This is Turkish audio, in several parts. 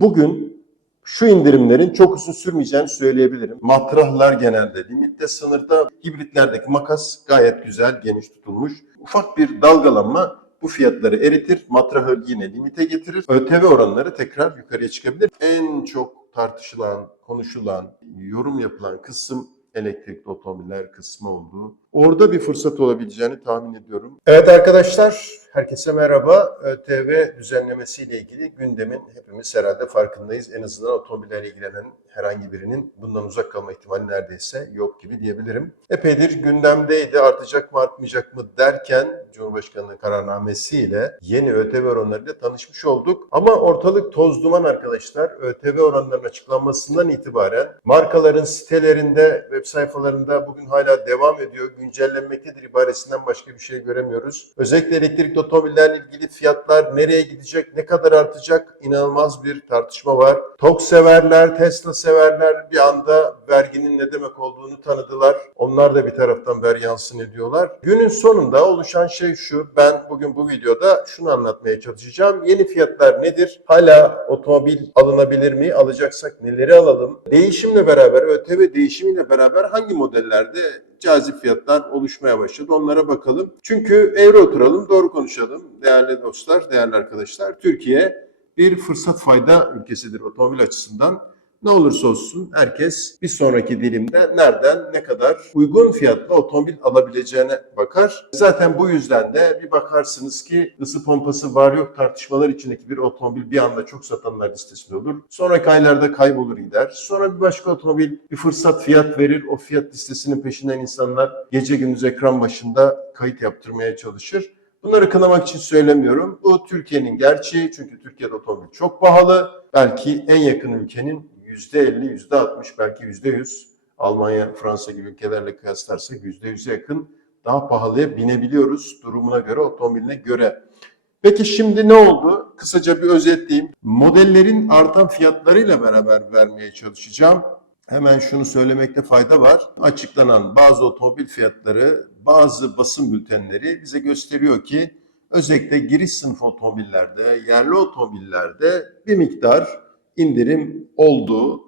Bugün şu indirimlerin çok uzun sürmeyeceğini söyleyebilirim. Matrahlar genelde limitte sınırda. Hibritlerdeki makas gayet güzel, geniş tutulmuş. Ufak bir dalgalanma bu fiyatları eritir. Matrahı yine limite getirir. ÖTV oranları tekrar yukarıya çıkabilir. En çok tartışılan, konuşulan, yorum yapılan kısım elektrikli otomobiller kısmı olduğu. Orada bir fırsat olabileceğini tahmin ediyorum. Evet arkadaşlar, herkese merhaba. ÖTV düzenlemesiyle ilgili gündemin hepimiz herhalde farkındayız. En azından otomobillerle ilgilenen herhangi birinin bundan uzak kalma ihtimali neredeyse yok gibi diyebilirim. Epeydir gündemdeydi, artacak mı artmayacak mı derken Cumhurbaşkanı'nın kararnamesiyle yeni ÖTV oranlarıyla tanışmış olduk. Ama ortalık toz duman arkadaşlar. ÖTV oranlarının açıklanmasından itibaren markaların sitelerinde, web sayfalarında bugün hala devam ediyor. Güncellenmektedir ibaresinden başka bir şey göremiyoruz. Özellikle elektrikli otomobillerle ilgili fiyatlar nereye gidecek, ne kadar artacak inanılmaz bir tartışma var. TOG severler, Tesla severler bir anda verginin ne demek olduğunu tanıdılar. Onlar da bir taraftan veryansın ediyorlar. Günün sonunda oluşan şey şu. Ben bugün bu videoda şunu anlatmaya çalışacağım. Yeni fiyatlar nedir? Hala otomobil alınabilir mi? Alacaksak neleri alalım? Değişimle beraber, ÖTV değişimiyle beraber hangi modellerde cazip fiyatlar oluşmaya başladı. Onlara bakalım. Çünkü eğri oturalım, doğru konuşalım. Değerli dostlar, değerli arkadaşlar. Türkiye bir fırsat fayda ülkesidir otomobil açısından. Ne olursa olsun herkes bir sonraki dilimde nereden ne kadar uygun fiyatlı otomobil alabileceğine bakar. Zaten bu yüzden de bir bakarsınız ki ısı pompası var yok tartışmalar içindeki bir otomobil bir anda çok satanlar listesinde olur. Sonraki aylarda kaybolur gider. Sonra bir başka otomobil bir fırsat fiyat verir. O fiyat listesinin peşinden insanlar gece gündüz ekran başında kayıt yaptırmaya çalışır. Bunları kınamak için söylemiyorum. Bu Türkiye'nin gerçeği çünkü Türkiye'de otomobil çok pahalı. Belki en yakın ülkenin %50, %60 belki %100 Almanya, Fransa gibi ülkelerle kıyaslarsak %100'e yakın daha pahalıya binebiliyoruz durumuna göre, otomobiline göre. Peki şimdi ne oldu? Kısaca bir özetleyeyim. Modellerin artan fiyatlarıyla beraber vermeye çalışacağım. Hemen şunu söylemekte fayda var. Açıklanan bazı otomobil fiyatları, bazı basın bültenleri bize gösteriyor ki özellikle giriş sınıf otomobillerde, yerli otomobillerde bir miktar indirim olduğu,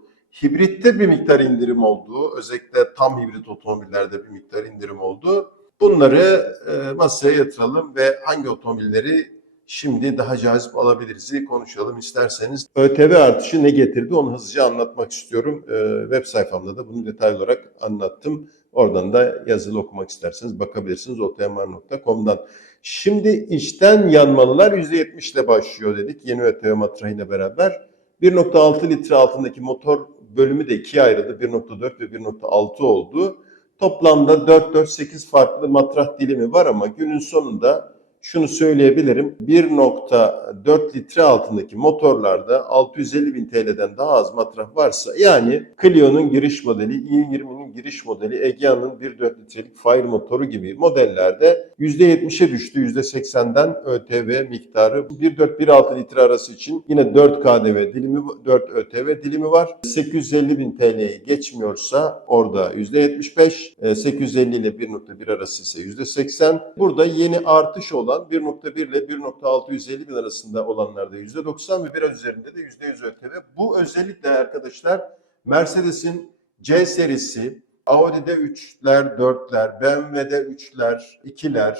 hibritte bir miktar indirim olduğu, özellikle tam hibrit otomobillerde bir miktar indirim olduğu. Bunları e, masaya yatıralım ve hangi otomobilleri şimdi daha cazip alabiliriz konuşalım isterseniz. ÖTV artışı ne getirdi onu hızlıca anlatmak istiyorum. E, web sayfamda da bunu detaylı olarak anlattım. Oradan da yazılı okumak isterseniz bakabilirsiniz otmr.com'dan. Şimdi içten yanmalılar %70 ile başlıyor dedik yeni ÖTV matrahıyla beraber. 1.6 litre altındaki motor bölümü de ikiye ayrıldı. 1.4 ve 1.6 oldu. Toplamda 4-4-8 farklı matrah dilimi var ama günün sonunda şunu söyleyebilirim. 1.4 litre altındaki motorlarda 650 bin TL'den daha az matrah varsa yani Clio'nun giriş modeli, i20'nin giriş modeli, Egea'nın 1.4 litrelik Fire motoru gibi modellerde %70'e düştü. %80'den ÖTV miktarı. 1.4-1.6 litre arası için yine 4 KDV dilimi, 4 ÖTV dilimi var. 850 bin TL'yi geçmiyorsa orada %75, 850 ile 1.1 arası ise %80. Burada yeni artış olan 1.1 ile 1.650 bin arasında olanlarda %90 ve biraz üzerinde de %100 ÖTV. Bu özellikle arkadaşlar Mercedes'in C serisi, Audi'de 3'ler, 4'ler, BMW'de 3'ler, 2'ler,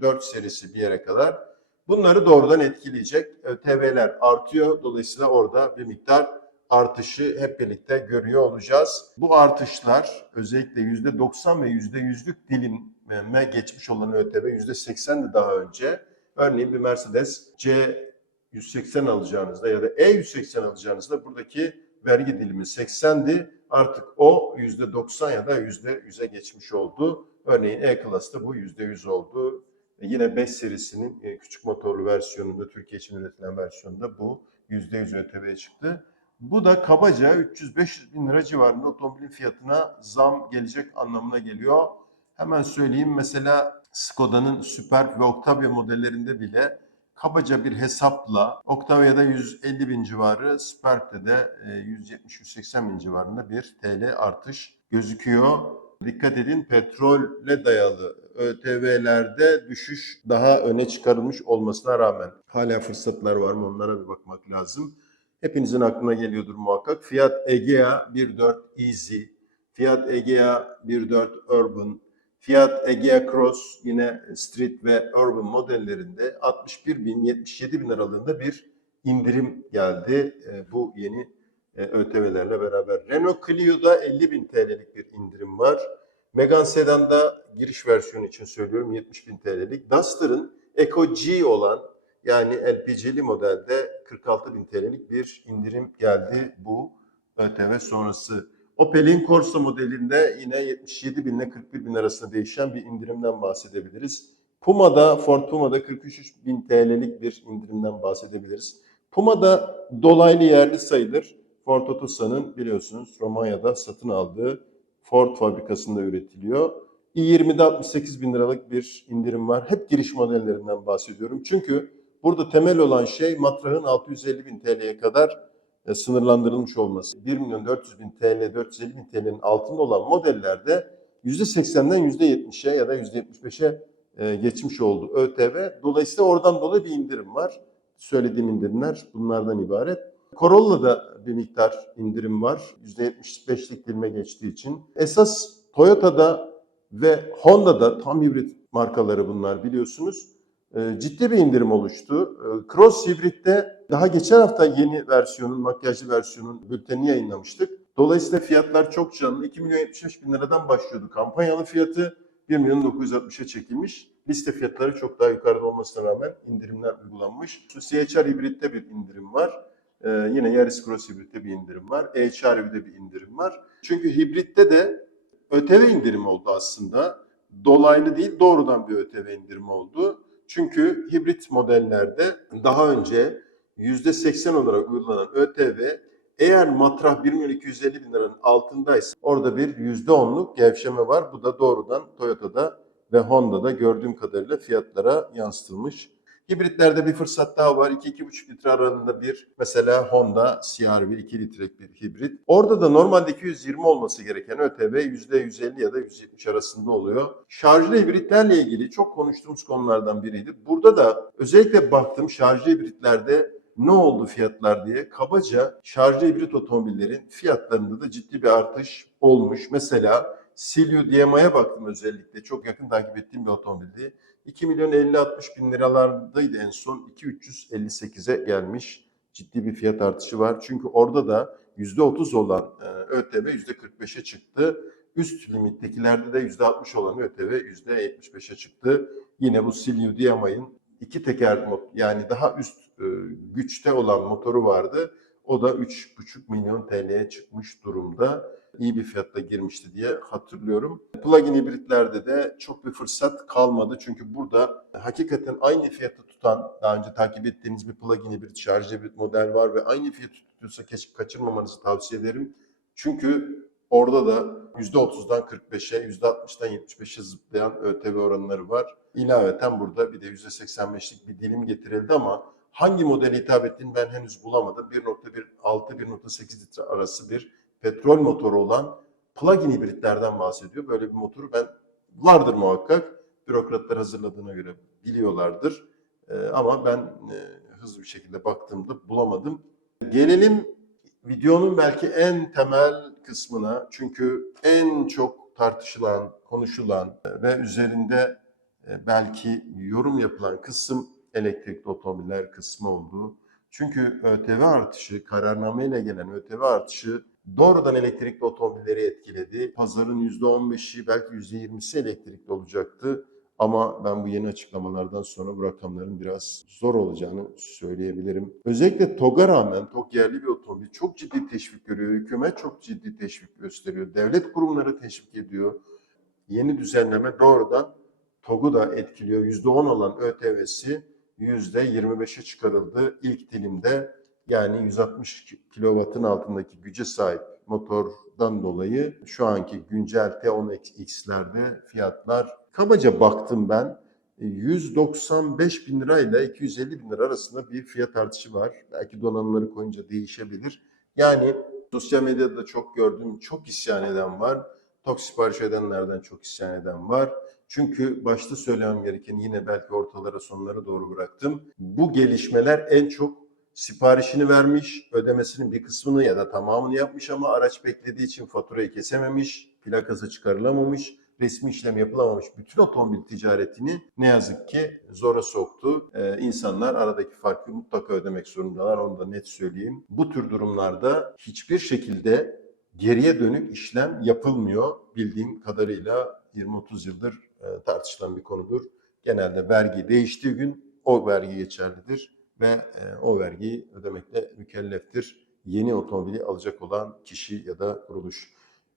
4 serisi bir yere kadar. Bunları doğrudan etkileyecek. ÖTV'ler artıyor. Dolayısıyla orada bir miktar artışı hep birlikte görüyor olacağız. Bu artışlar özellikle %90 ve %100'lük dilime geçmiş olan ÖTV %80'di daha önce. Örneğin bir Mercedes C180 alacağınızda ya da E180 alacağınızda buradaki vergi dilimi 80'di. Artık o %90 ya da %100'e geçmiş oldu. Örneğin E-Class'ta bu %100 oldu. E Yine 5 serisinin e, küçük motorlu versiyonunda, Türkiye için üretilen versiyonunda bu %100 ÖTV'ye çıktı. Bu da kabaca 300-500 bin lira civarında otomobilin fiyatına zam gelecek anlamına geliyor. Hemen söyleyeyim mesela Skoda'nın Superb ve Octavia modellerinde bile kabaca bir hesapla Octavia'da 150 bin civarı, Superb'de de 170-180 bin civarında bir TL artış gözüküyor. Dikkat edin petrolle dayalı ÖTV'lerde düşüş daha öne çıkarılmış olmasına rağmen hala fırsatlar var mı onlara bir bakmak lazım. Hepinizin aklına geliyordur muhakkak. Fiat Egea 1.4 Easy, Fiat Egea 1.4 Urban, Fiat Egea Cross yine Street ve Urban modellerinde 61 bin 77 bin aralığında bir indirim geldi e, bu yeni e, ÖTV'lerle beraber. Renault Clio'da 50 bin TL'lik bir indirim var. Megane Sedan'da giriş versiyonu için söylüyorum 70 bin TL'lik. Duster'ın Eco G olan yani LPG'li modelde 46 bin TL'lik bir indirim geldi bu ÖTV sonrası. Opel'in Corsa modelinde yine 77 bin ile 41 bin arasında değişen bir indirimden bahsedebiliriz. Puma'da, Ford Puma'da 43 bin TL'lik bir indirimden bahsedebiliriz. Puma'da dolaylı yerli sayılır. Ford Otosan'ın biliyorsunuz Romanya'da satın aldığı Ford fabrikasında üretiliyor. i20'de 68 bin liralık bir indirim var. Hep giriş modellerinden bahsediyorum. Çünkü burada temel olan şey matrahın 650 bin TL'ye kadar sınırlandırılmış olması. 1 milyon 400 bin TL, 450 bin TL'nin altında olan modellerde %80'den %70'e ya da %75'e e, geçmiş oldu ÖTV. Dolayısıyla oradan dolayı bir indirim var. Söylediğim indirimler bunlardan ibaret. Corolla'da bir miktar indirim var. %75'lik dilime geçtiği için. Esas Toyota'da ve Honda'da tam hibrit markaları bunlar biliyorsunuz. E, Ciddi bir indirim oluştu. E, Cross Hibrit'te daha geçen hafta yeni versiyonun, makyajlı versiyonun bültenini yayınlamıştık. Dolayısıyla fiyatlar çok canlı. 2 milyon 75 bin liradan başlıyordu. Kampanyalı fiyatı 1 milyon 960'a çekilmiş. Liste fiyatları çok daha yukarıda olmasına rağmen indirimler uygulanmış. CHR Hibrit'te bir indirim var. Ee, yine Yaris Cross Hibrit'te bir indirim var. EHRV'de bir indirim var. Çünkü hibritte de ÖTV indirimi oldu aslında. Dolaylı değil doğrudan bir ÖTV indirimi oldu. Çünkü hibrit modellerde daha önce %80 olarak uygulanan ÖTV eğer matrah 1 milyon 250 bin liranın altındaysa orada bir %10'luk gevşeme var. Bu da doğrudan Toyota'da ve Honda'da gördüğüm kadarıyla fiyatlara yansıtılmış. Hibritlerde bir fırsat daha var. 2-2,5 litre aralığında bir mesela Honda CR-V 2 litrelik bir hibrit. Orada da normalde 220 olması gereken ÖTV %150 ya da 170 arasında oluyor. Şarjlı hibritlerle ilgili çok konuştuğumuz konulardan biriydi. Burada da özellikle baktım şarjlı hibritlerde ne oldu fiyatlar diye kabaca şarjlı hibrit otomobillerin fiyatlarında da ciddi bir artış olmuş. Mesela Silvio DMA'ya baktım özellikle. Çok yakın takip ettiğim bir otomobildi. 2 milyon 50-60 bin liralardaydı en son. 2-358'e gelmiş. Ciddi bir fiyat artışı var. Çünkü orada da %30 olan e, ÖTV %45'e çıktı. Üst limittekilerde de %60 olan ÖTV %75'e çıktı. Yine bu Silvio DMA'nın iki teker yani daha üst e, güçte olan motoru vardı. O da 3,5 milyon TL'ye çıkmış durumda. İyi bir fiyatla girmişti diye hatırlıyorum. Plug-in hibritlerde de çok bir fırsat kalmadı. Çünkü burada hakikaten aynı fiyatı tutan, daha önce takip ettiğiniz bir plug-in hibrit, şarj hibrit model var ve aynı fiyatı tutuyorsa keşke kaçırmamanızı tavsiye ederim. Çünkü orada da %30'dan 45'e, %60'dan 75'e zıplayan ÖTV oranları var. İlaveten burada bir de %85'lik bir dilim getirildi ama hangi modele hitap ettiğini ben henüz bulamadım. 1.1.6-1.8 litre arası bir petrol motoru olan plug-in hibritlerden bahsediyor. Böyle bir motoru ben vardır muhakkak. Bürokratlar hazırladığına göre biliyorlardır. Ee, ama ben e, hızlı bir şekilde baktığımda bulamadım. Gelelim videonun belki en temel kısmına. Çünkü en çok tartışılan, konuşulan ve üzerinde e, belki yorum yapılan kısım elektrikli otomobiller kısmı oldu. Çünkü ÖTV artışı, kararnameyle gelen ÖTV artışı doğrudan elektrikli otomobilleri etkiledi. Pazarın %15'i belki %20'si elektrikli olacaktı. Ama ben bu yeni açıklamalardan sonra bu rakamların biraz zor olacağını söyleyebilirim. Özellikle TOG'a rağmen, TOG yerli bir otomobil çok ciddi teşvik görüyor. Hükümet çok ciddi teşvik gösteriyor. Devlet kurumları teşvik ediyor. Yeni düzenleme doğrudan TOG'u da etkiliyor. %10 olan ÖTV'si %25'e çıkarıldı ilk dilimde. Yani 160 kW'ın altındaki güce sahip motordan dolayı şu anki güncel T10X'lerde fiyatlar kabaca baktım ben 195 bin lirayla 250 bin lira arasında bir fiyat artışı var. Belki donanımları koyunca değişebilir. Yani sosyal medyada da çok gördüm, çok isyan eden var. Tok sipariş edenlerden çok isyan eden var. Çünkü başta söylemem gereken yine belki ortalara sonlara doğru bıraktım. Bu gelişmeler en çok siparişini vermiş, ödemesinin bir kısmını ya da tamamını yapmış ama araç beklediği için faturayı kesememiş, plakası çıkarılamamış, resmi işlem yapılamamış bütün otomobil ticaretini ne yazık ki zora soktu. Ee, insanlar aradaki farkı mutlaka ödemek zorundalar. Onu da net söyleyeyim. Bu tür durumlarda hiçbir şekilde geriye dönük işlem yapılmıyor. Bildiğim kadarıyla 20-30 yıldır e, tartışılan bir konudur. Genelde vergi değiştiği gün o vergi geçerlidir ve e, o vergiyi ödemekle mükelleftir. Yeni otomobili alacak olan kişi ya da kuruluş.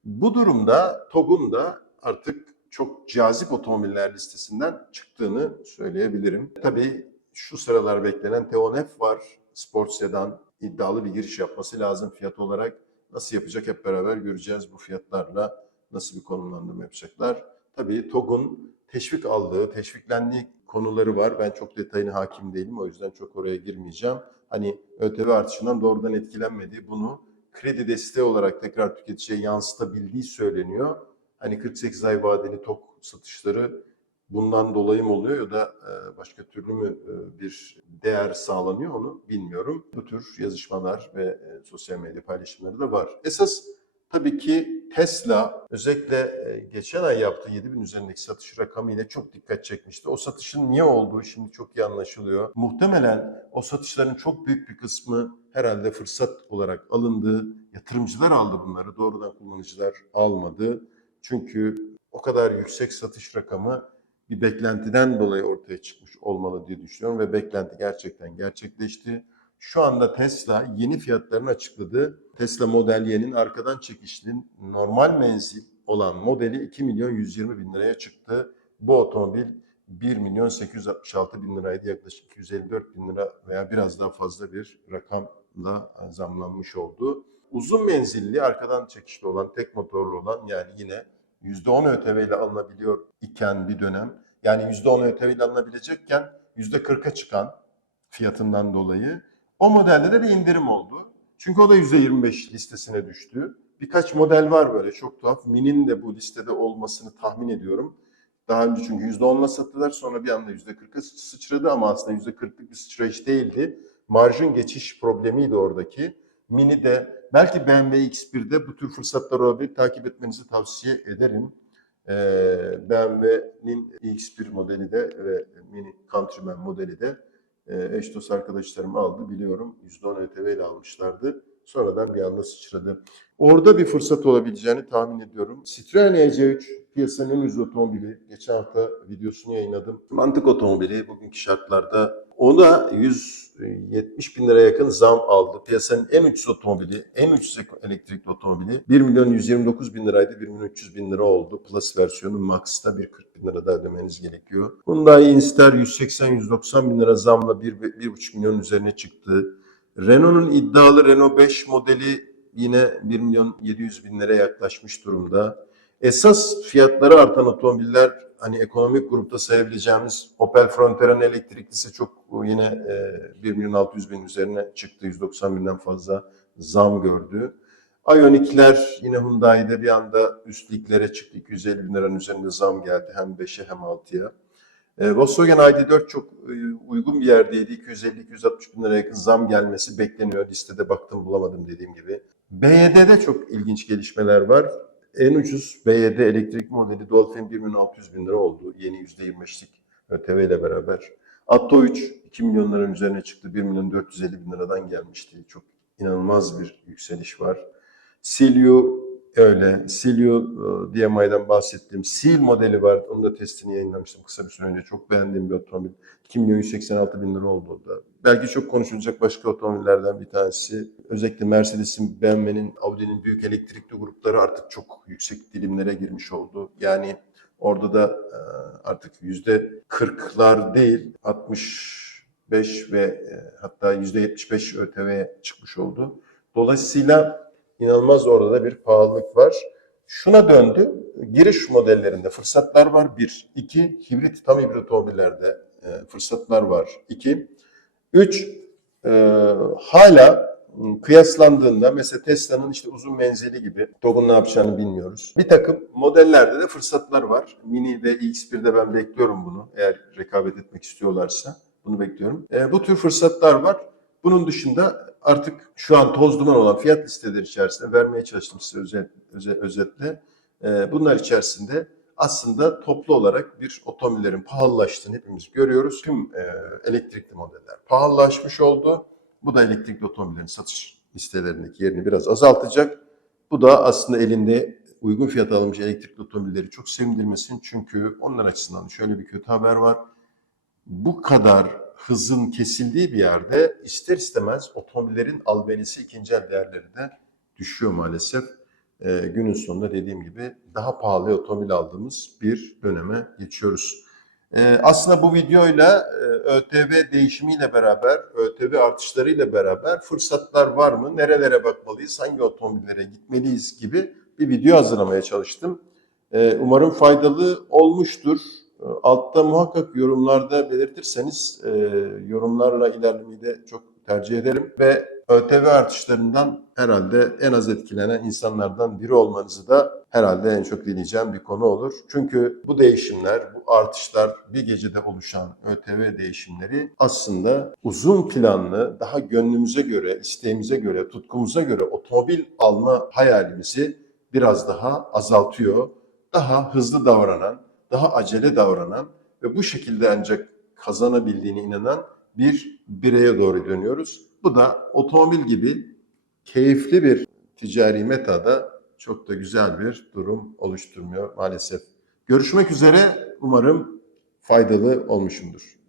Bu durumda TOG'un da artık çok cazip otomobiller listesinden çıktığını söyleyebilirim. Tabii şu sıralar beklenen Teonef var. Sport sedan iddialı bir giriş yapması lazım fiyat olarak. Nasıl yapacak hep beraber göreceğiz bu fiyatlarla nasıl bir konumlandırma yapacaklar. Tabii TOG'un teşvik aldığı, teşviklendiği konuları var. Ben çok detayına hakim değilim o yüzden çok oraya girmeyeceğim. Hani ÖTV artışından doğrudan etkilenmediği bunu kredi desteği olarak tekrar tüketiciye yansıtabildiği söyleniyor. Hani 48 ay vadeli TOG satışları bundan dolayı mı oluyor ya da e, başka türlü mü e, bir değer sağlanıyor onu bilmiyorum. Bu tür yazışmalar ve e, sosyal medya paylaşımları da var. Esas tabii ki Tesla özellikle e, geçen ay yaptığı 7000 üzerindeki satış rakamı ile çok dikkat çekmişti. O satışın niye olduğu şimdi çok iyi anlaşılıyor. Muhtemelen o satışların çok büyük bir kısmı herhalde fırsat olarak alındı. Yatırımcılar aldı bunları. Doğrudan kullanıcılar almadı. Çünkü o kadar yüksek satış rakamı bir beklentiden dolayı ortaya çıkmış olmalı diye düşünüyorum ve beklenti gerçekten gerçekleşti. Şu anda Tesla yeni fiyatlarını açıkladı. Tesla Model Y'nin arkadan çekişinin normal menzil olan modeli 2 milyon 120 bin liraya çıktı. Bu otomobil 1 milyon 866 bin liraydı. Yaklaşık 254 bin lira veya biraz daha fazla bir rakamla zamlanmış oldu. Uzun menzilli arkadan çekişli olan tek motorlu olan yani yine %10 ÖTV ile alınabiliyor iken bir dönem yani %10 ÖTV ile alınabilecekken %40'a çıkan fiyatından dolayı o modelde de bir indirim oldu. Çünkü o da %25 listesine düştü. Birkaç model var böyle çok tuhaf. Mini'nin de bu listede olmasını tahmin ediyorum. Daha önce çünkü %10'la sattılar sonra bir anda %40'a sıçradı ama aslında %40'lık bir sıçrayış değildi. Marjın geçiş problemiydi oradaki. Mini de belki BMW X1'de bu tür fırsatlar olabilir. Takip etmenizi tavsiye ederim. Ee, BMW'nin X1 modeli de ve Mini Countryman modeli de eş dost arkadaşlarım aldı biliyorum. %10 ÖTV ile almışlardı. Sonradan bir anda sıçradı. Orada bir fırsat olabileceğini tahmin ediyorum. Citroen EC3 piyasanın en ucuz otomobili. Geçen hafta videosunu yayınladım. Mantık otomobili bugünkü şartlarda ona 170 bin lira yakın zam aldı. Piyasanın en ucuz otomobili, en ucuz elektrikli otomobili 1 milyon 129 bin liraydı. 1 milyon 300 bin lira oldu. Plus versiyonu Max'ta 1.40 bin lira da ödemeniz gerekiyor. Hyundai Inster 180-190 bin lira zamla 1,5 milyon üzerine çıktı. Renault'un iddialı Renault 5 modeli yine 1 milyon 700 bin liraya yaklaşmış durumda. Esas fiyatları artan otomobiller hani ekonomik grupta sayabileceğimiz Opel Frontera'nın elektriklisi çok yine e, 1 milyon 600 bin üzerine çıktı. 190 binden fazla zam gördü. Ioniq'ler yine Hyundai'de bir anda üst liglere çıktı. 250 bin liranın üzerinde zam geldi hem 5'e hem 6'ya. E, Volkswagen ID4 çok e, uygun bir yerdeydi. 250-260 bin liraya yakın zam gelmesi bekleniyor. Listede baktım bulamadım dediğim gibi. BYD'de çok ilginç gelişmeler var. En ucuz BYD elektrik modeli Dolphin 1 milyon 600 bin lira oldu. Yeni %25'lik ÖTV ile beraber. Atto 3 2 milyon liranın üzerine çıktı. 1 milyon 450 bin liradan gelmişti. Çok inanılmaz bir yükseliş var. Silio öyle. Silio e, DMI'den bahsettiğim Seal modeli var. Onu da testini yayınlamıştım kısa bir süre önce. Çok beğendiğim bir otomobil. 2 milyon 186 bin lira oldu o da. Belki çok konuşulacak başka otomobillerden bir tanesi. Özellikle Mercedes'in, BMW'nin, Audi'nin büyük elektrikli grupları artık çok yüksek dilimlere girmiş oldu. Yani orada da e, artık yüzde 40'lar değil 65 ve e, hatta yüzde 75 ÖTV'ye çıkmış oldu. Dolayısıyla inanılmaz orada da bir pahalılık var. Şuna döndü. Giriş modellerinde fırsatlar var. Bir. iki Hibrit, tam hibrit otomobillerde e, fırsatlar var. İki. Üç. E, hala kıyaslandığında mesela Tesla'nın işte uzun menzili gibi TOG'un ne yapacağını bilmiyoruz. Bir takım modellerde de fırsatlar var. Mini ve X1'de ben bekliyorum bunu eğer rekabet etmek istiyorlarsa. Bunu bekliyorum. E, bu tür fırsatlar var. Bunun dışında artık şu an toz duman olan fiyat listeleri içerisinde vermeye çalıştım size özet, özet, özetle. Ee, bunlar içerisinde aslında toplu olarak bir otomobillerin pahalılaştığını hepimiz görüyoruz. Tüm e, elektrikli modeller pahalılaşmış oldu. Bu da elektrikli otomobillerin satış listelerindeki yerini biraz azaltacak. Bu da aslında elinde uygun fiyata alınmış elektrikli otomobilleri çok sevindirmesin. Çünkü onlar açısından şöyle bir kötü haber var. Bu kadar hızın kesildiği bir yerde ister istemez otomobillerin albenisi ikinci el değerleri de düşüyor maalesef. Ee, günün sonunda dediğim gibi daha pahalı otomobil aldığımız bir döneme geçiyoruz. Ee, aslında bu videoyla e, ÖTV değişimiyle beraber, ÖTV artışlarıyla beraber fırsatlar var mı? Nerelere bakmalıyız? Hangi otomobillere gitmeliyiz gibi bir video hazırlamaya çalıştım. Ee, umarım faydalı olmuştur. Ee, Altta muhakkak yorumlarda belirtirseniz e, yorumlarla ilerlemeyi de çok tercih ederim. Ve ÖTV artışlarından herhalde en az etkilenen insanlardan biri olmanızı da herhalde en çok dileyeceğim bir konu olur. Çünkü bu değişimler, bu artışlar bir gecede oluşan ÖTV değişimleri aslında uzun planlı, daha gönlümüze göre, isteğimize göre, tutkumuza göre otomobil alma hayalimizi biraz daha azaltıyor. Daha hızlı davranan, daha acele davranan ve bu şekilde ancak kazanabildiğine inanan bir bireye doğru dönüyoruz. Bu da otomobil gibi keyifli bir ticari metada çok da güzel bir durum oluşturmuyor maalesef. Görüşmek üzere. Umarım faydalı olmuşumdur.